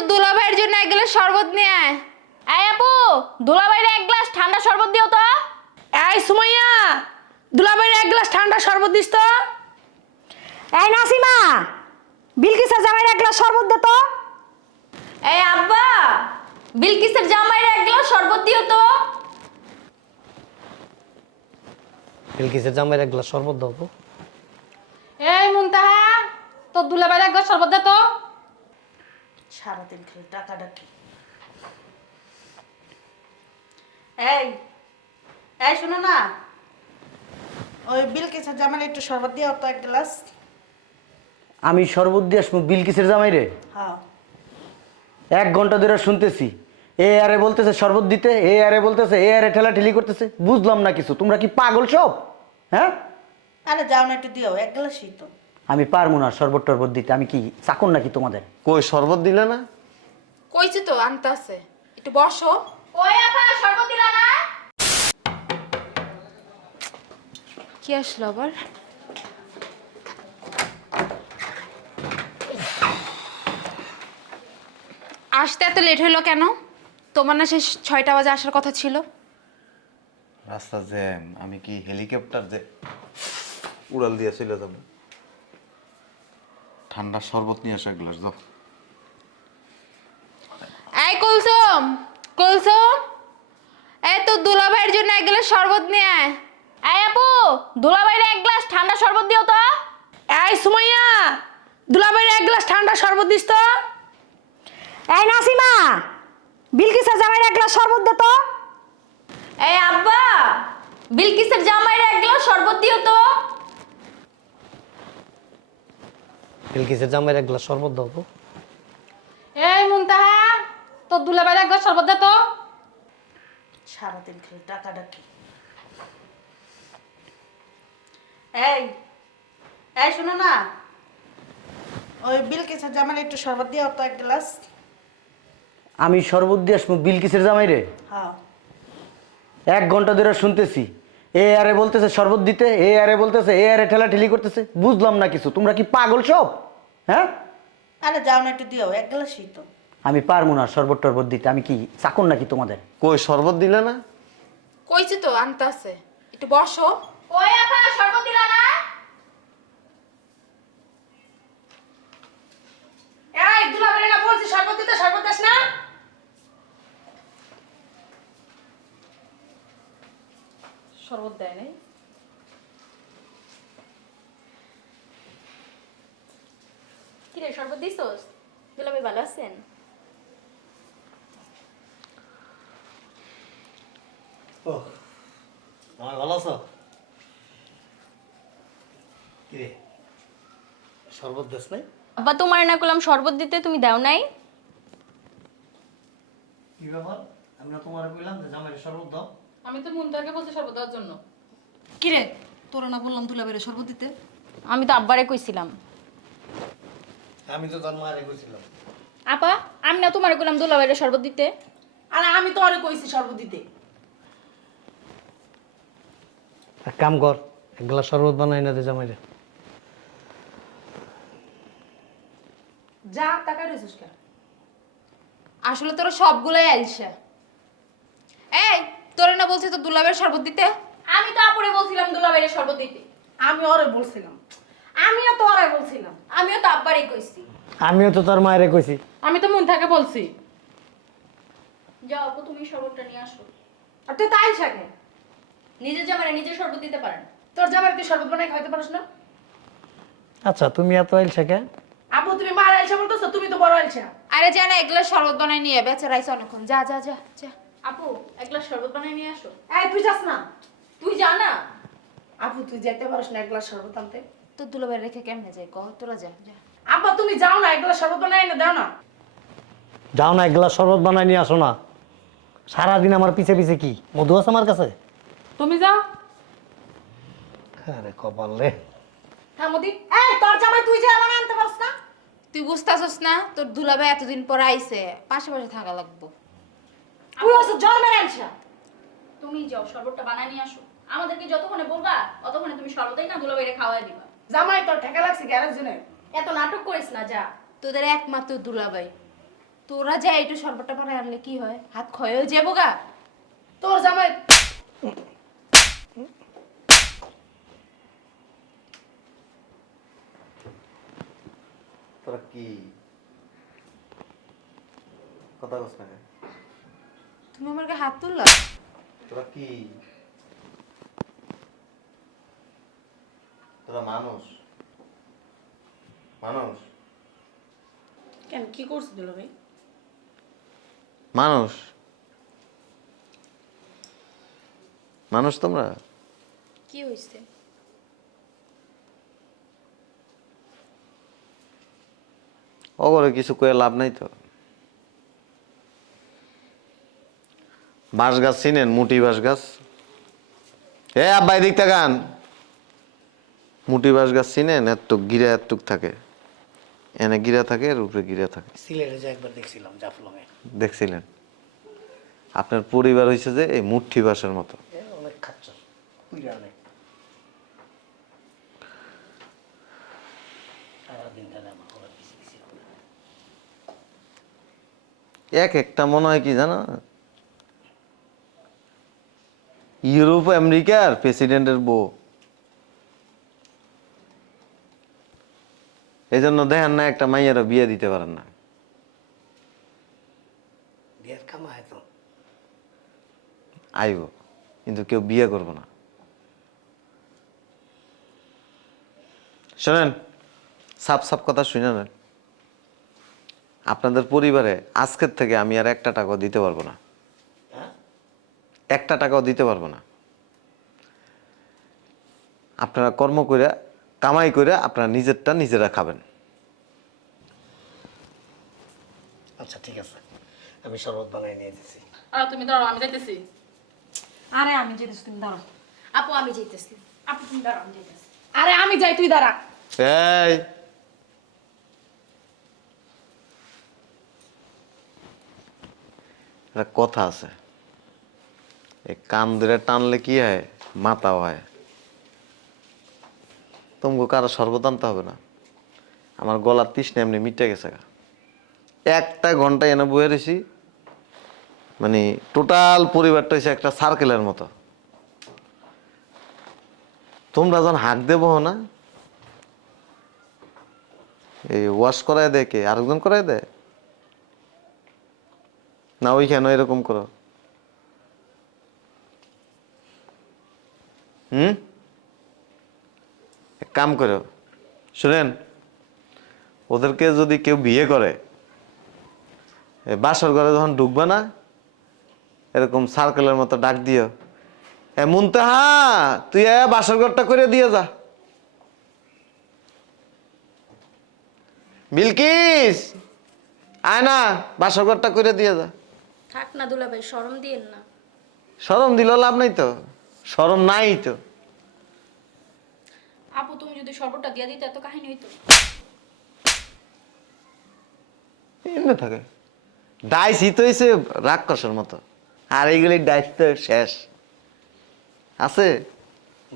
তোর দুলাভাইয়ের জন্য এক গ্লাস শরবত নিয়ে আয়। এই আপু দুলাভাইয়ের এক গ্লাস ঠান্ডা শরবত দিও তো। এই সুমাইয়া দুলাভাইয়ের এক গ্লাস ঠান্ডা শরবত দিস তো। এই নাসিমা বিলকিসের জামাইয়ের এক গ্লাস শরবত দে তো। এই আব্বা বিলকিসের জামাইয়ের এক গ্লাস শরবত দিও তো। বিলকিসের জামাইয়ের এক গ্লাস শরবত দাও তো। এই মুনতাহা তোর দুলাভাইয়ের এক গ্লাস শরবত দে তো। সারাদিন খালি টাকা ডাকি এই এই শোনো না ওই বিলকিসের জামাইলে একটু শরবত দিয়ে তো এক গ্লাস। আমি শরবত দিয়ে আসব বিলকিসের জামাই রে হ্যাঁ। এক ঘণ্টা ধরে শুনতেছি এ আরে বলতেছে শরবত দিতে এ আরে বলতেছে এ আরে ঠেলা ঠেলি করতেছে বুঝলাম না কিছু। তোমরা কি পাগল সব? হ্যাঁ? আরে যাও না একটু দিও এক গ্লাসই তো। আমি পারব না শরবত টরবত দিতে। আমি কি চাকর নাকি তোমাদের? কই শরবত দিলে না? কইছি তো আনতে আছে। একটু বসো। ওই আপা শরবত দিলা না? কি আসলো আবার? আসতে এত লেট হলো কেন? তোমার না শেষ ছয়টা বাজে আসার কথা ছিল। রাস্তা জ্যাম আমি কি হেলিকপ্টার যে উড়াল দিয়ে চলে যাব? ঠান্ডা শরবত নিয়ে আসো এক গ্লাস দাও এই কুলসুম কুলসুম এই তো দুলাভাইয়ের জন্য এক গ্লাস শরবত নিয়ে আয়। এই আপু দুলাভাইয়ের এক গ্লাস ঠান্ডা শরবত দিও তো। এই সুমাইয়া দুলাভাইয়ের এক গ্লাস ঠান্ডা শরবত দিস তো। এই নাসিমা বিলকিসের জামাইয়ের এক গ্লাস শরবত দে তো। এই আব্বা বিলকিসের জামাইয়ের এক গ্লাস শরবত দিও তো। বিলকিসের জামাইয়ের এক গ্লাস শরবত দাও তো। এই মুনতাহা তোর দুলাভাইয়ের এক গ্লাস শরবত দে তো। সারাদিন খালি টাকা ডাকি এই এই শোনো না ওই বিলকিসের জামাইলে একটু শরবত দিয়ে তো এক গ্লাস। আমি শরবত দিয়ে আসব বিলকিসের জামাই রে হ্যাঁ। এক ঘণ্টা ধরে শুনতেছি। এ আরে বলতেছে শরবত দিতে এ আরে বলতেছে এ আরে ঠেলা ঠেলি করতেছে। বুঝলাম না কিছু। তোমরা কি পাগল সব? হ্যাঁ? আরে যাও না একটু দিও এক গ্লাসই তো। আমি পারব না শরবত টরবত দিতে। আমি কি চাকর নাকি তোমাদের? কই শরবত দিলে না? কইছি তো আনতে আছে। একটু বসো। ওই আপা শরবত দিলা না? এই দুলাভাইরে না বলছি শরবত দিতে শরবত দাস না? শরবত দেয় নাই কিরে শরবত দিছোস? দুলাভাই ভালো আছেন? ও আমার ভালো আছো? কিরে শরবত নাই? আব্বা তোমার না করলাম শরবত দিতে তুমি দাও নাই? কি ব্যাপার? আমি না তোমার কইলাম যে জামাইয়ের শরবত দাও। আমি তো মুনতাহাকে বলছি শরবত দেওয়ার জন্য। কিরে? তোরা না বললাম দুলাভাইরে শরবত দিতে। আমি তো আব্বারে কইছিলাম। আমি তো তোর মারে কইছিলাম। আপা আমি না তোমার করলাম দুলাভাইরে শরবত দিতে। আরে আমি তো আরে কইছি শরবত দিতে। এক কাম কর এক গ্লাস শরবত বানাই না দে জামাইরে। যা টাকা রয়েছিস কেন? আসলে তোরা সবগুলোই আলসা এই তোরা না বলছিস তো দুলাভাইয়ের শরবত দিতে? আমি তো আপুরে বলছিলাম দুলাভাইরে শরবত দিতে। আমি ওরে বলছিলাম। আমিও তো ওরে বলছিলাম। আমিও তো আব্বারই কইছি। আমিও তো তোর মায়েরে কইছি। আমি তো মুনতাহাকে বলছি। যাও আপু তুমি শরবতটা নিয়ে আসো। আর তুই তাই থাকে নিজের জামারে নিজে শরবত দিতে পারেন। তোর জামাই তুই শরবত বানাই খাইতে পারিস না? আচ্ছা তুমি এত আইলছে কে আপু তুমি মার আইসা বলতেছো তুমি তো বড় আইসা আরে জানা এগুলো শরবত বানাই নিয়ে বেচারা আইসা অনেকক্ষণ যা যা যা যা। আপু এক গ্লাস শরবত বানিয়ে নিয়ে আসো। এই তুই যাস না। তুই যা না। আপু তুই যেতে পারিস না এক গ্লাস শরবত আনতে। তোর দুলাভাই রেখে কেমনে যাই? কহ তোরা যা যা। আপা তুমি যাও না এক গ্লাস শরবত বানাই না দাও না। যাও না এক গ্লাস শরবত বানাই নিয়ে আসো না। সারাদিন আমার পিছে পিছে কি? মধু আছে আমার কাছে? তুমি যাও। আরে কপাল রে। হ্যাঁ মোদি এই তোর জামাই তুই যে বানাই আনতে পারিস না। তুই বুঝতেছস না তোর দুলাভাই এতদিন পর আইছে পাশে পাশে থাকা লাগবো। তুই হচ্ছে জন্মের আইসা তুমি যাও শরবতটা বানাই নিয়ে আসো। আমাদেরকে যতক্ষণে বলবা ততক্ষণে তুমি শরবতই না দুলাভাইরে খাওয়াই দিবা। জামাই তোর ঠেকা লাগছে গ্যারেজ জন্য এত নাটক করিস না যা। তোদের একমাত্র দুলাভাই। তোরা যা একটু শরবতটা বানায় আনলে কি হয়? হাত ক্ষয় হয়ে যাব গা। তোর জামাই তোরা কি কথা বলছ না কেন? তুমি আমার গায়ে হাত তুললা? তোরা কি? তোরা মানুষ? মানুষ? কেন কি করছি দুলা ভাই? মানুষ। মানুষ তোমরা? কি হয়েছে অগরে কিছু কয়ে লাভ নাই তো। বাঁশ গাছ চিনেন? মুটি বাঁশ গাছ এ আব্বাই দিক তাকান। মুটি বাঁশ গাছ চিনেন? এতটুক গিরা এতটুক থাকে। এনে গিরা থাকে এর উপরে গিরা থাকে। সিলেটে যে একবার দেখছিলাম জাফলংয়ে। দেখছিলেন? আপনার পরিবার হয়েছে যে এই মুঠি বাঁশের মতো। অনেক পুইরা। এক একটা মনে হয় কি জানো? ইউরোপ আমেরিকার প্রেসিডেন্টের বউ। এই জন্য দেখেন না একটা মাইয়ারা বিয়ে দিতে পারেন না। বিয়ের কামায় তো। আইব কিন্তু কেউ বিয়ে করব না। শোনেন সাপ সাপ কথা শুনে নেন। আপনাদের পরিবারে আজকের থেকে আমি আর একটা টাকা দিতে পারব না। একটা টাকাও দিতে পারব না। আপনারা কর্ম করে কামাই করে আপনারা নিজেরটা নিজেরা খাবেন। আচ্ছা ঠিক আছে। আমি শরবত বানাই নিয়ে দিছি আর তুমি দাঁড়াও আমি যাইতেছি। আরে আমি যেতেছি তুমি দাঁড়াও। আপু আমি যেতেছি আপু তুমি দাঁড়াও আমি আরে আমি যাই তুই দাঁড়া। এই! একটা কথা আছে। কান ধরে টানলে কি হয়? মাথা হয়। তোমাকে কারও শরবত আনতে হবে না। আমার গলার তৃষ্ণা এমনি মিটে গেছে। একটা ঘণ্টা এনে বয়ে রয়েছি মানে টোটাল পরিবারটা হয়েছে একটা সার্কেলের মতো। তোমরা যখন হাঁক দেবো না, এই ওয়াশ করায় দেয় কে? আরেকজন করায় দেয়? না ওইখানে এরকম করো। হুম? এক কাম করো। শুনেন ওদেরকে যদি কেউ বিয়ে করে বাসর ঘরে যখন ঢুকবে না এরকম সার্কেলের মতো ডাক দিও। এ মুনতাহা তুই এ বাসর ঘরটা করে দিয়ে যা। বিলকিস আয় না বাসর ঘরটা করে দিয়ে যা। থাক না দুলা ভাই শরম দিয়েন না। সরম দিল লাভ নাই তো। সরম নাই তো। আপু তুমি যদি শরবতটা দিয়ে দিতে এত কাহিনী হইতো। এমনি থাকে। ডাইস হিত হয়েছে রাক্ষসের মতো। আর এইগুলি ডাইস তো শেষ। আছে?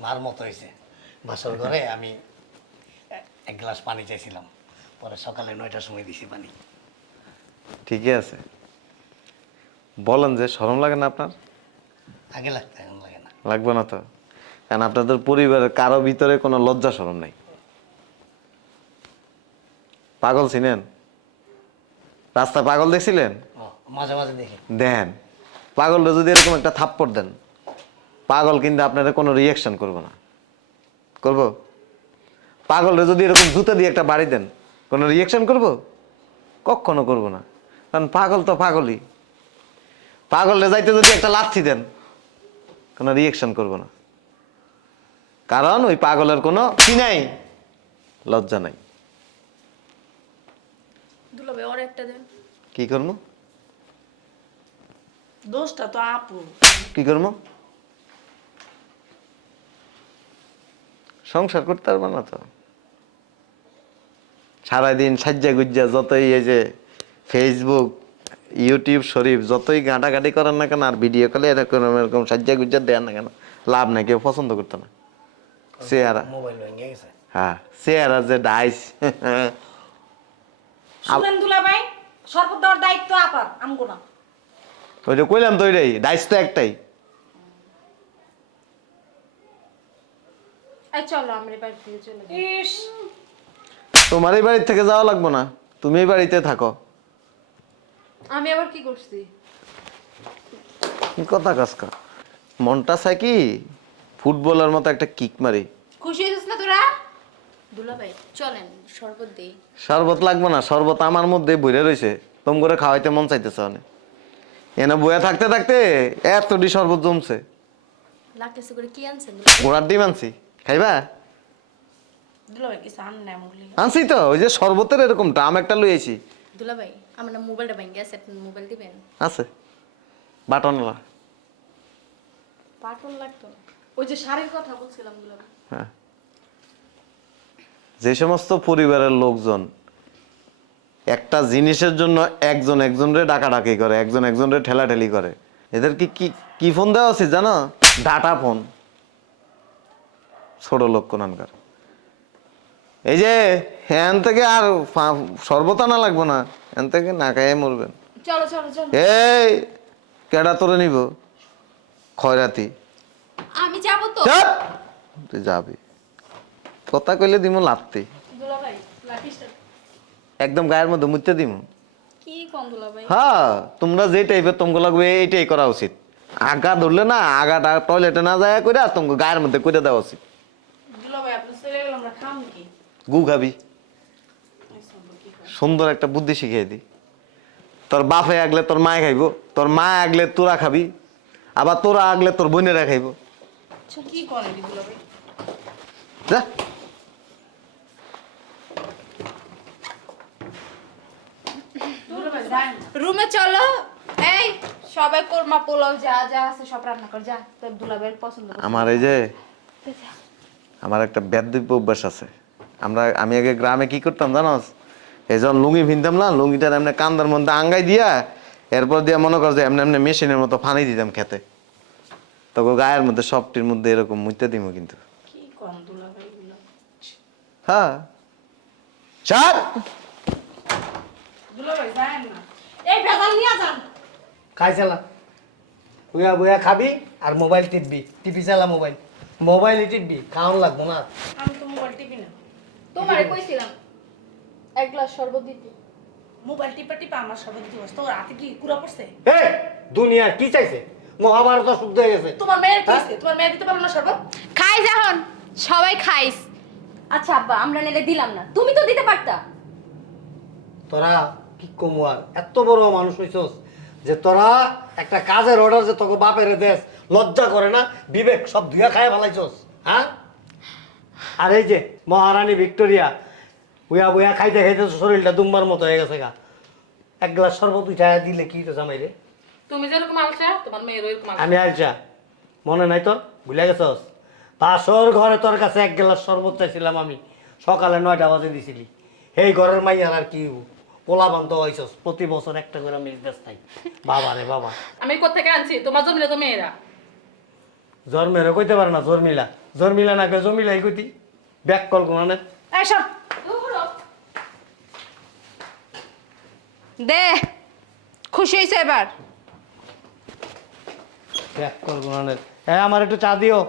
মার মতো হয়েছে বাসর ঘরে আমি এক গ্লাস পানি চাইছিলাম। পরে সকালে নয়টার সময় দিছি পানি। ঠিকই আছে। বলেন যে সরম লাগে না আপনার? আগে লাগতো এখন লাগে লাগবে না তো। কারণ আপনাদের পরিবারের কারও ভিতরে কোনো লজ্জা সরম নাই। পাগল ছিলেন? রাস্তা পাগল দেখছিলেন? মাঝে মাঝে দেখি। দেন। পাগলটা যদি এরকম একটা থাপ্পড় দেন পাগল কিন্তু আপনারা কোনো রিয়াকশন করব না। করব? পাগলটা যদি এরকম জুতা দিয়ে একটা বাড়ি দেন কোনো রিয়াকশন করব? কখনো করব না। কারণ পাগল তো পাগলই। পাগলটা যাইতে যদি একটা লাথি দেন কোনো রিয়েকশন করব না। কারণ ওই পাগলের কোনো কি নাই? লজ্জা নাই। দুলা ওর একটা দেন। কি করব? দোষটা তো আপু। কি করব? সংসার করতে পারব না তো। সারাদিন সাজ্জা গুজ্জা যতই এই যে ফেসবুক ইউটিউব শরীফ যতই ঘাটাঘাটি করেন না কেন আর ভিডিও কলে এরকম এরকম সাজ্জা গুজ্জা দেন না কেন লাভ নাই কেউ পছন্দ করতো না। চেহারা। মোবাইল হ্যাঁ চেহারা যে ডাইস। শুনেন দুলা ভাই শরবত দেওয়ার দায়িত্ব আপার আমগো না ওই যে কইলাম তো ওইটাই ডাইস তো একটাই। এই চলো আমরা বাড়ি থেকে চলে তোমার এই বাড়ির থেকে যাওয়া লাগবো না তুমি এই বাড়িতে থাকো। আমি আবার কি করছি? কি কথা কাজকা মনটা চাই কি? ফুটবলের মতো একটা কিক মারি। খুশি হয়েছিস না তোরা? দুলাভাই চলেন শরবত দেই। শরবত লাগবো না শরবত আমার মধ্যে বইরে রয়েছে। তোম করে খাওয়াইতে মন চাইতেছে অনেক। এনে বইয়া থাকতে থাকতে এতটি শরবত জমছে। লাগতেছে করে কি আনছেন ঘোড়ার ডিম আনছি। খাইবা? দুলাভাই কিছু আন না আনছি তো ওই যে শরবতের এরকম দাম একটা লইয়েছি দুলাভাই আমার না মোবাইলটা ভেঙে গেছে আপনি মোবাইল দিবেন? আছে। পাটন লাগতো না। ওই যে শাড়ির কথা বলছিলাম দুলাভাই হ্যাঁ। যে সমস্ত পরিবারের লোকজন একটা জিনিসের জন্য একজন একজনরে ডাকাডাকি করে একজন একজনরে ঠেলাঠেলি করে এদের কি কি কি ফোন দেওয়া উচিত জানো? ডাটা ফোন ছোট লোক কোনানকার। এই যে হ্যান থেকে আর শরবত আনা লাগবো না। হ্যান থেকে না খাইয়ে মরবেন। চলো চলো চলো। এই কেডা তোরে নিব? খয়রাতি। আমি যাব তো। তুই যাবি। কথা কইলে দিমু লাঠিসটা। একদম গায়ের মধ্যে মুতে দিমু। হ্যাঁ তোমরা যে টাইপের তোমাকে লাগবে এইটাই করা উচিত। আগা ধরলে না আগাটা টয়লেটে না যায় করে আর তোমাকে গায়ের মধ্যে করে দেওয়া উচিত। দুলাভাই আপনি চলে গেলে আমরা খাম। গু খাবি সুন্দর একটা বুদ্ধি শিখিয়ে দি। তোর বাপে আগলে তোর মায় খাইব তোর মা আগলে তোরা খাবি আবার তোরা আগলে তোর বোনেরা খাইব। যা। না রুমে চলো। এই সবাই কোরমা পোলাও যা যা আছে সব রান্না কর যা। তোর দুলাবের পছন্দ আমার এই যে আমার একটা ব্যাধিব্য অভ্যাস আছে। আমরা আমি আগে গ্রামে কি করতাম জানোস এই যখন লুঙ্গি ভিনতাম না লুঙ্গিটা এমনি কান্দার মধ্যে আঙ্গাই দিয়া এরপর দিয়া মনে কর যে এমনি এমনি মেশিনের মতো ফানি দিতাম খেতে। তখন গায়ের মধ্যে সবটির মধ্যে এরকম মুইতে দিব কিন্তু। হ্যাঁ। চার দুলাভাই যাই না। এই ভেজাল নিয়ে যান। খাই চালা। বইয়া বইয়া খাবি আর মোবাইল টিপবি। টিপি চালা মোবাইল। মোবাইলে টিপবি খাওয়ান লাগবো না আমি তো মোবাইল টিপি না তোমারে কইছিলাম এক গ্লাস শরবত দিতে। মোবাইল টিপা টিপা আমার সবাই দিবস তোর হাতে কি কুড়া পড়ছে? এ দুনিয়ার কি চাইছে? মহাভারত শুদ্ধ হয়ে গেছে। তোমার মেয়ের কি হইছে? তোমার মেয়ে দিতে পারল না শরবত? খাই যখন সবাই খাইস। আচ্ছা আব্বা আমরা নিলে দিলাম না। তুমি তো দিতে পারতা। তোরা কি কমু আর? এত বড় মানুষ হইছস যে তোরা একটা কাজের অর্ডার যে তোকে বাপের দেশ লজ্জা করে না? বিবেক সব ধুয়া খায় ফেলাইছস হ্যাঁ? আর এই যে মহারানী ভিক্টোরিয়া উয়া বুয়া খাইতে খাইতে তো শরীরটা দুম্বার মতো হয়ে গেছে গা। এক গ্লাস শরবত উঠা দিলে কি তো জামাই রে? তুমি যেরকম আলসা তোমার মেয়ের ওইরকম আলসা। আমি আলচা মনে নাই তোর? ভুলে গেছস? পাশর ঘরে তোর কাছে এক গ্লাস শরবত চাইছিলাম আমি। সকালে নয়টা বাজে দিছিলি। এই ঘরের মাইয়ার আর কি পোলা বান্ত হয়েছস প্রতি বছর একটা করে মিল দেশ তাই বাবা রে বাবা। আমি কোথেকে আনছি? তোমার জমিলে তো মেয়েরা। জন্মেরও কইতে পারে না জন্মিলা। জন্মিলা না কে জমিলাই কইতি? ব্যাক কল কোনানে এই সব দে খুশি হয়েছে এবার। ব্যাক কল কোনানে হ্যাঁ আমার একটু চা দিও।